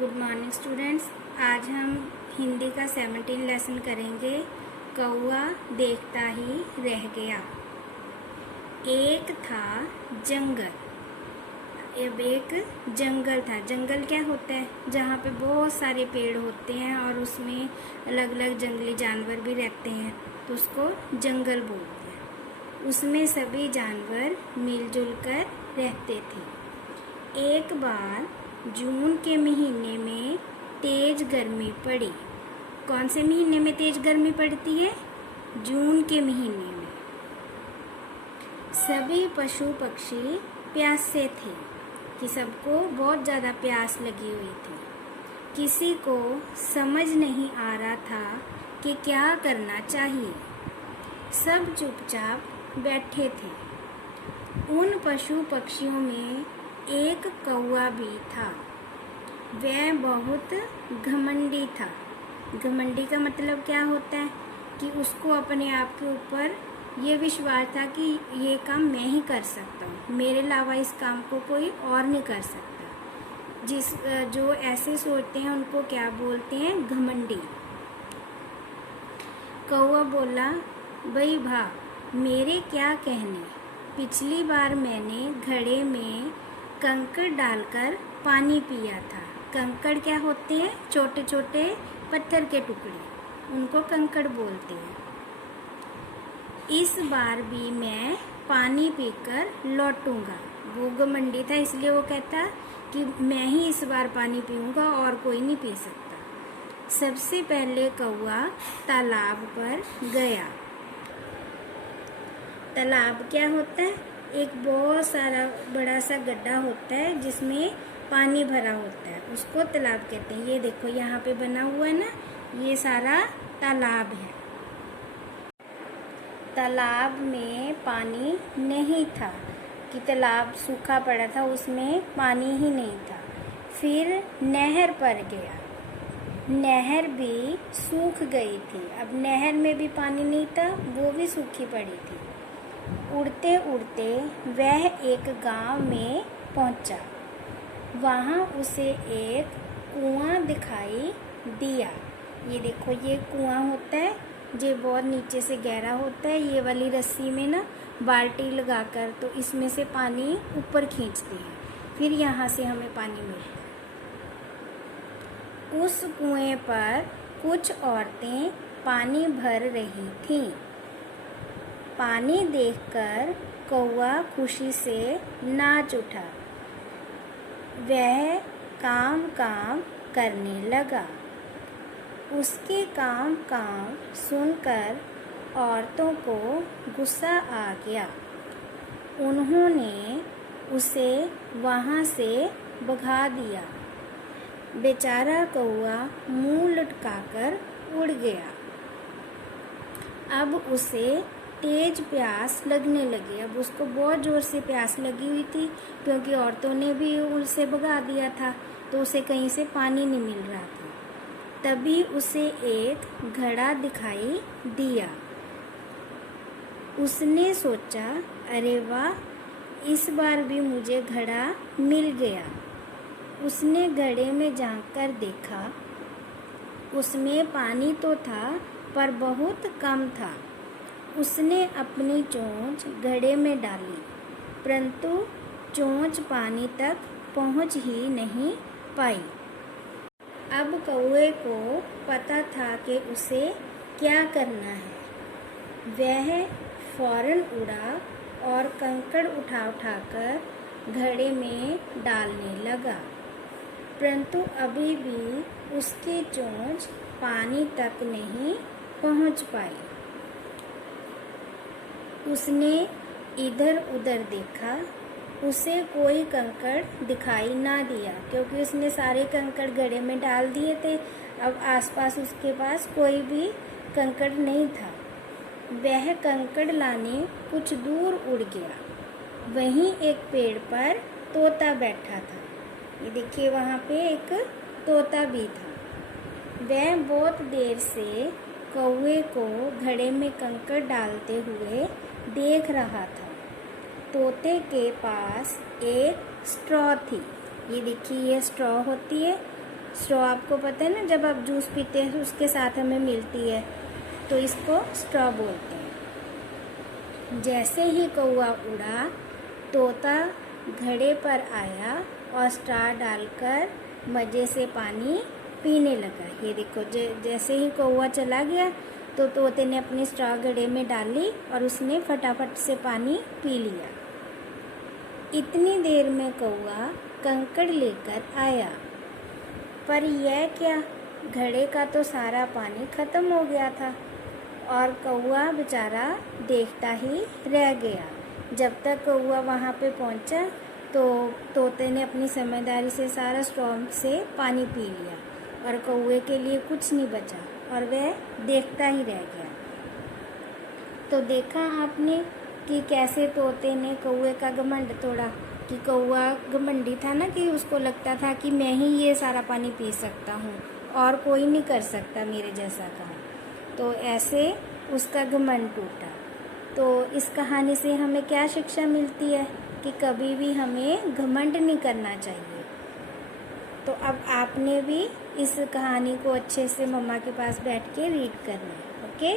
Good morning students. आज हम हिंदी का 17 लेसन करेंगे। कौआ देखता ही रह गया। एक था जंगल। अब एक जंगल था। जंगल क्या होता है? जहाँ पे बहुत सारे पेड़ होते हैं और उसमें अलग अलग जंगली जानवर भी रहते हैं, तो उसको जंगल बोलते हैं। उसमें सभी जानवर मिलजुल कर रहते थे। एक बार जून के महीने में तेज गर्मी पड़ी। कौन से महीने में तेज गर्मी पड़ती है? जून के महीने में। सभी पशु पक्षी प्यासे थे कि सबको बहुत ज़्यादा प्यास लगी हुई थी। किसी को समझ नहीं आ रहा था कि क्या करना चाहिए। सब चुपचाप बैठे थे। उन पशु पक्षियों में एक कौआ भी था। वह बहुत घमंडी था। घमंडी का मतलब क्या होता है? कि उसको अपने आप के ऊपर ये विश्वास था कि ये काम मैं ही कर सकता हूँ, मेरे अलावा इस काम को कोई और नहीं कर सकता। जो ऐसे सोचते हैं उनको क्या बोलते हैं? घमंडी। कौआ बोला, भाई भा, मेरे क्या कहने, पिछली बार मैंने घड़े में कंकड़ डालकर पानी पिया था। कंकड़ क्या होते हैं? छोटे छोटे पत्थर के टुकड़े, उनको कंकड़ बोलते हैं। इस बार भी मैं पानी पीकर लौटूंगा। वो घमंडी था, इसलिए वो कहता कि मैं ही इस बार पानी पीऊंगा और कोई नहीं पी सकता। सबसे पहले कौआ तालाब पर गया। तालाब क्या होता है? एक बहुत सारा बड़ा सा गड्ढा होता है जिसमें पानी भरा होता है, उसको तालाब कहते हैं। ये देखो यहाँ पे बना हुआ है ना, ये सारा तालाब है। तालाब में पानी नहीं था कि तालाब सूखा पड़ा था, उसमें पानी ही नहीं था। फिर नहर पर गया। नहर भी सूख गई थी। अब नहर में भी पानी नहीं था, वो भी सूखी पड़ी थी। उड़ते उड़ते वह एक गांव में पहुंचा। वहां उसे एक कुआं दिखाई दिया। ये देखो, ये कुआं होता है जो बहुत नीचे से गहरा होता है। ये वाली रस्सी में ना बाल्टी लगाकर तो इसमें से पानी ऊपर खींचते हैं, फिर यहाँ से हमें पानी मिलता है। उस कुएं पर कुछ औरतें पानी भर रही थीं। पानी देखकर कौआ खुशी से नाच उठा। वह काम काम करने लगा। उसके काम काम सुनकर औरतों को गुस्सा आ गया। उन्होंने उसे वहाँ से भगा दिया। बेचारा कौआ मुंह लटकाकर उड़ गया। अब उसे तेज प्यास लगने लगी। अब उसको बहुत ज़ोर से प्यास लगी हुई थी, क्योंकि औरतों ने भी उसे भगा दिया था, तो उसे कहीं से पानी नहीं मिल रहा था। तभी उसे एक घड़ा दिखाई दिया। उसने सोचा, अरे वाह, इस बार भी मुझे घड़ा मिल गया। उसने घड़े में झांककर देखा। उसमें पानी तो था, पर बहुत कम था। उसने अपनी चोंच घड़े में डाली, परंतु चोंच पानी तक पहुंच ही नहीं पाई। अब कौवे को पता था कि उसे क्या करना है। वह फौरन उड़ा और कंकड़ उठा उठाकर घड़े में डालने लगा, परंतु अभी भी उसकी चोंच पानी तक नहीं पहुंच पाई। उसने इधर उधर देखा, उसे कोई कंकड़ दिखाई ना दिया, क्योंकि उसने सारे कंकड़ घड़े में डाल दिए थे। अब आसपास उसके पास कोई भी कंकड़ नहीं था। वह कंकड़ लाने कुछ दूर उड़ गया। वहीं एक पेड़ पर तोता बैठा था। ये देखिए, वहाँ पे एक तोता भी था। वह बहुत देर से कौवे को घड़े में कंकड़ डालते हुए देख रहा था। तोते के पास एक स्ट्रॉ थी। ये देखिए, ये स्ट्रॉ होती है, स्ट्रॉ आपको पता है ना, जब आप जूस पीते हैं तो उसके साथ हमें मिलती है, तो इसको स्ट्रॉ बोलते हैं। जैसे ही कौवा उड़ा, तोता घड़े पर आया और स्ट्रॉ डालकर मज़े से पानी पीने लगा। ये देखो, जैसे ही कौवा चला गया तो तोते ने अपनी स्ट्रॉ घड़े में डाली और उसने फटाफट से पानी पी लिया। इतनी देर में कौवा कंकड़ लेकर आया, पर यह क्या, घड़े का तो सारा पानी ख़त्म हो गया था और कौवा बेचारा देखता ही रह गया। जब तक कौवा वहाँ पे पहुँचा तो तोते ने अपनी समझदारी से सारा स्ट्रॉ से पानी पी लिया और कौवे के लिए कुछ नहीं बचा और वह देखता ही रह गया। तो देखा आपने कि कैसे तोते ने कौवे का घमंड तोड़ा, कि कौवा घमंडी था ना, कि उसको लगता था कि मैं ही ये सारा पानी पी सकता हूँ और कोई नहीं कर सकता मेरे जैसा काम। तो ऐसे उसका घमंड टूटा। तो इस कहानी से हमें क्या शिक्षा मिलती है कि कभी भी हमें घमंड नहीं करना चाहिए। तो अब आपने भी इस कहानी को अच्छे से मम्मा के पास बैठ के रीड करना है। ओके।